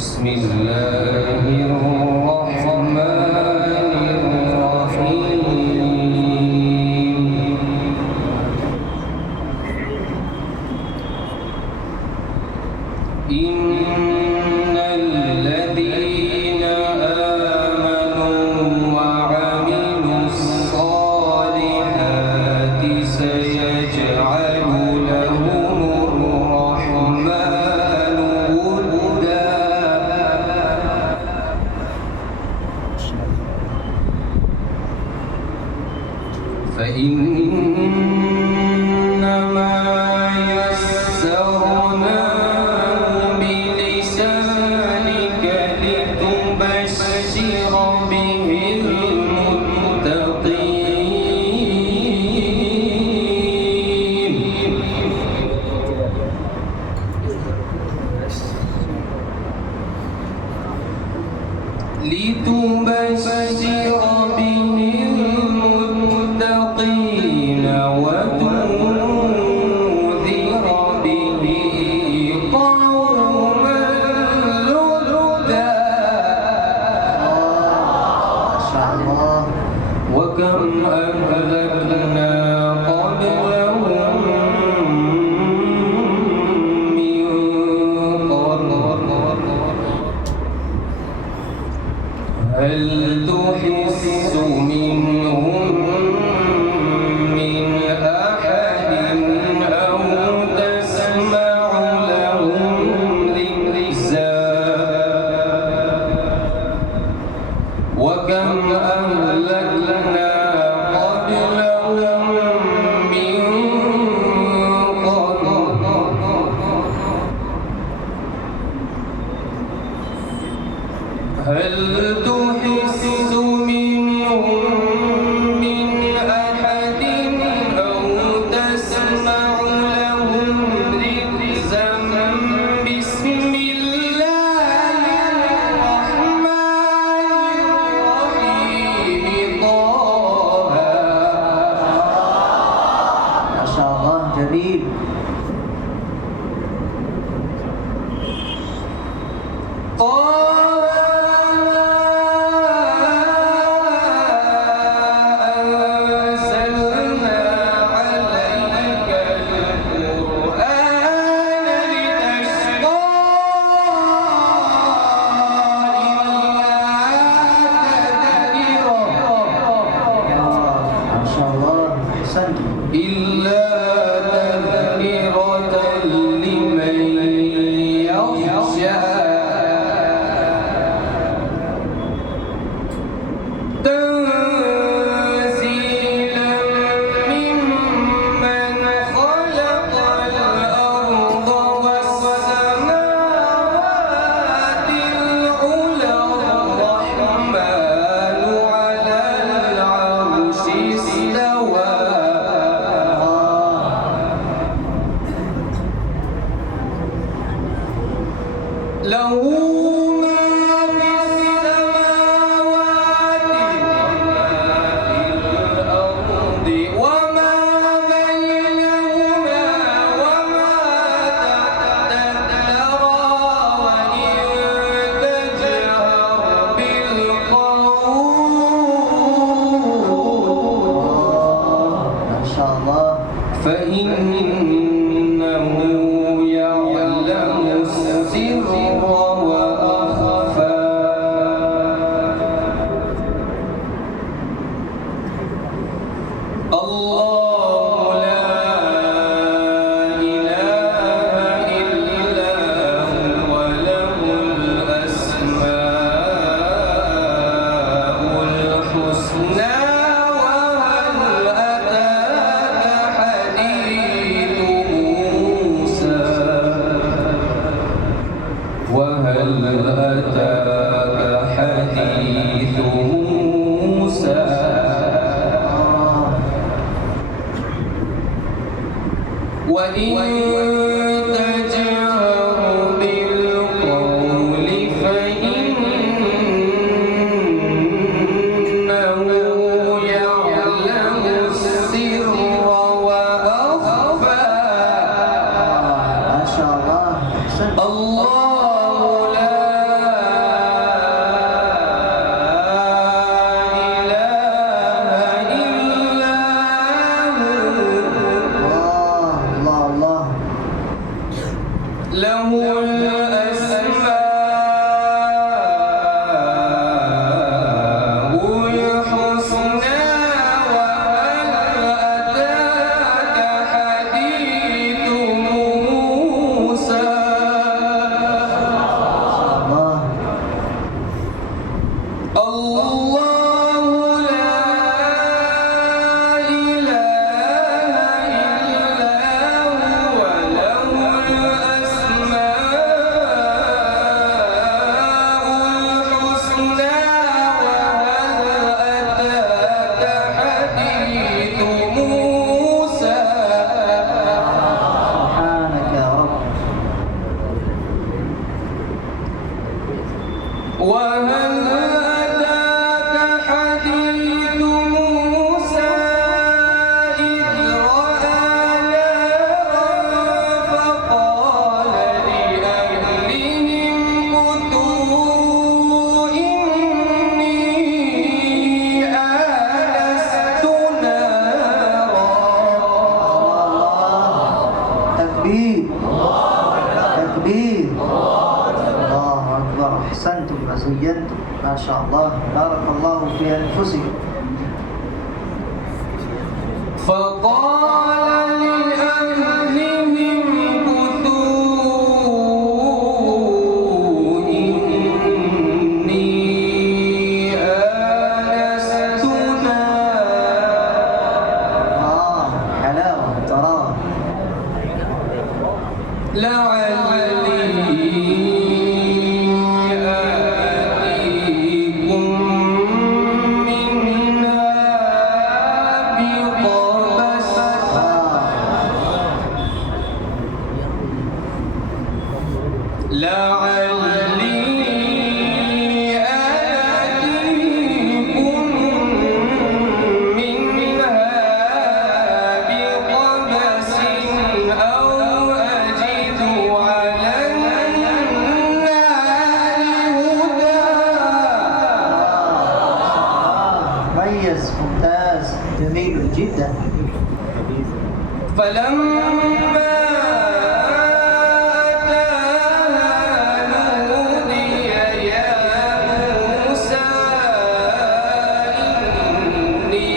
بسم الله الرحمن الرحيم إن الذين آمنوا وعملوا الصالحات سيجعل لهم الرحمن ودا فإنما يسرناه بلسانك لتبشر به المتقين وتنذر به قوما لدا وكم أهلكنا قبلهم من قرن هل تحس منهم من أحد أو تسمع لهم ركزا وكم أهلكنا قبلهم من قرن هل تحس منهم من أحد أو تسمع لهم ركزا بسم الله الرحمن الرحيم طه ما شاء الله جميل. ما شاء الله أحسنت. إلا تذكرة لمن يخشى تنزيلا ممن خلق الأرض والسماوات العلى الرحمن على العرش استوى له ما في السماوات وما في الأرض وما بينهما وما تحت الثرى وإن تجهر بالقول ما شاء الله. فإنه يعلم السر وأخفى الله لا إله إلا هو له الأسماء الحسنى وهل أتاك حديث موسى وهل أتاك حديث موسى وإن تجهر بالقول فإنه يعلم السر وأخفى ما شاء الله أحسنت. الله لا له الأسماء الحسنى وهل أتاك حديث موسى الله لا إله إلا هو له الأسماء الحسنى وهل أتاك حديث موسى سبحانك يا رب. وهل أتاك حديث موسى إذ رأى نارا فقال لأهلهم كثوا إني آنست نارا تكبير تكبير. الله أكبر. أحسنتم وزينتم ما شاء الله. بارك الله في أنفسكم. فقال لأهلهم كثوا إني آنست نارا حلاوة تراه. لعلي آتيكم منها بقبس لعلي آتيكم منها بقبس أو أجد على النار هدى مميز ممتاز جميل جدا. فلما أتاها نودي يا موسى إني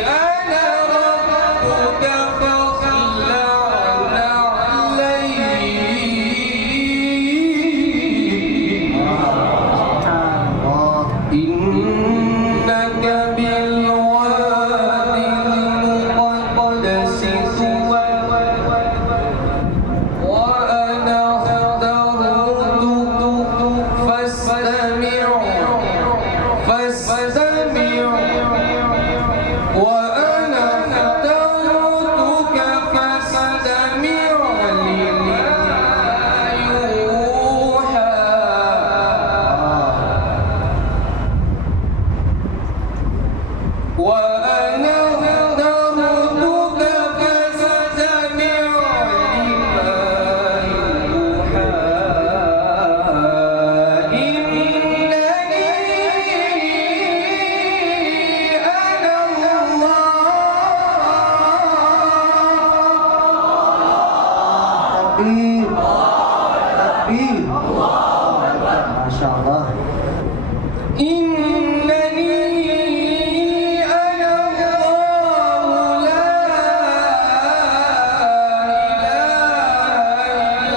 أنا ربك فاخلع نعليك سبحان الله. إنك بالوادي المقدس طوى وأنا اخترتك فاستمع وأنا اخترتك فاستمع لما يوحى وأنا اخترتك فاستمع لما يوحى إنني أنا الله تكبير تكبير. ما شاء الله. إنني أنا الله لا إله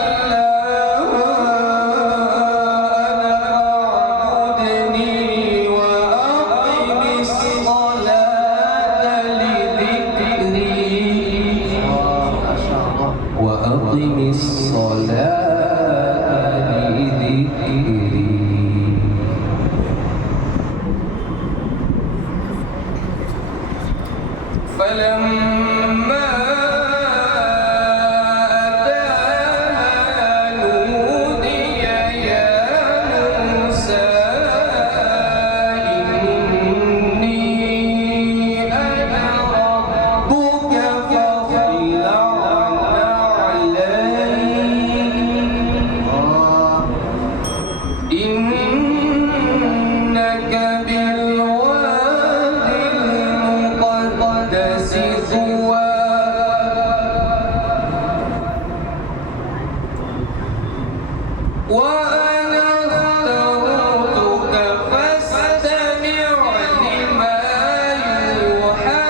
إلا هو أنا فاعبدني وأقم الصلاة لذكري ما شاء الله. وأقم الصلاة لذكري فلما أتاها نودي يا موسى إني أنا ربك فاخلع نعليك وأنا اخترتك فاستمع لما يوحى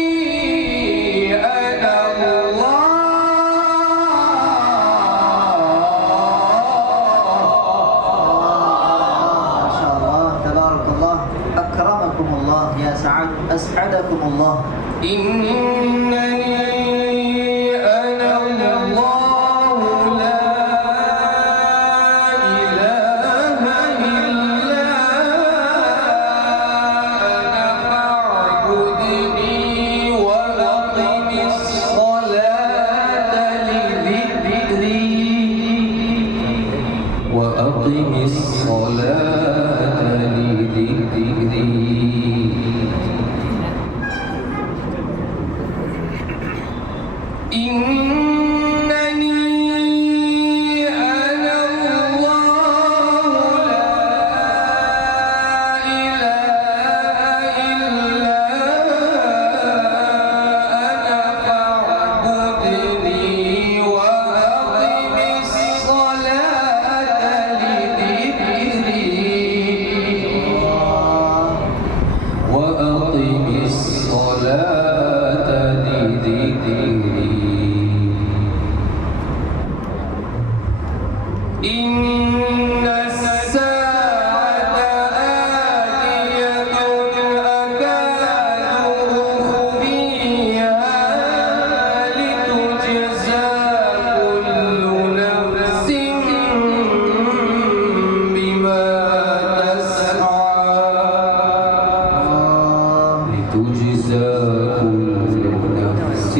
إنني أنا ما شاء الله تبارك الله أكرمكم الله يا سعد أسعدكم الله إنني أنا الله لا إله إلا أنا فاعبدني وأقم الصلاة لذكري وأقم الصلاة لذكري إنني أنا الله لا إله إلا أنا فاعبدني وأقم الصلاة لذكري وأقم الصلاة لذكري إن الساعة آتية أكاد أخفيها لتجزى كل نفس بما تسعى لتجزى كل نفس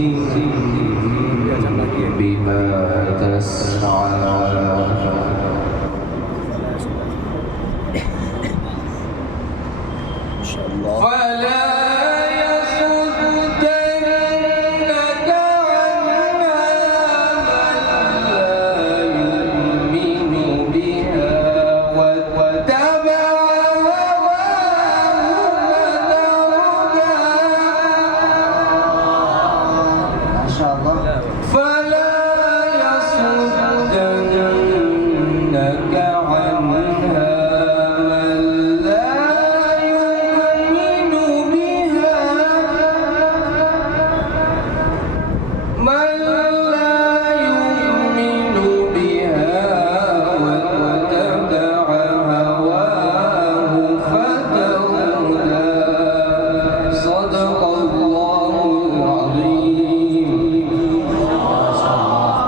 بما تسعى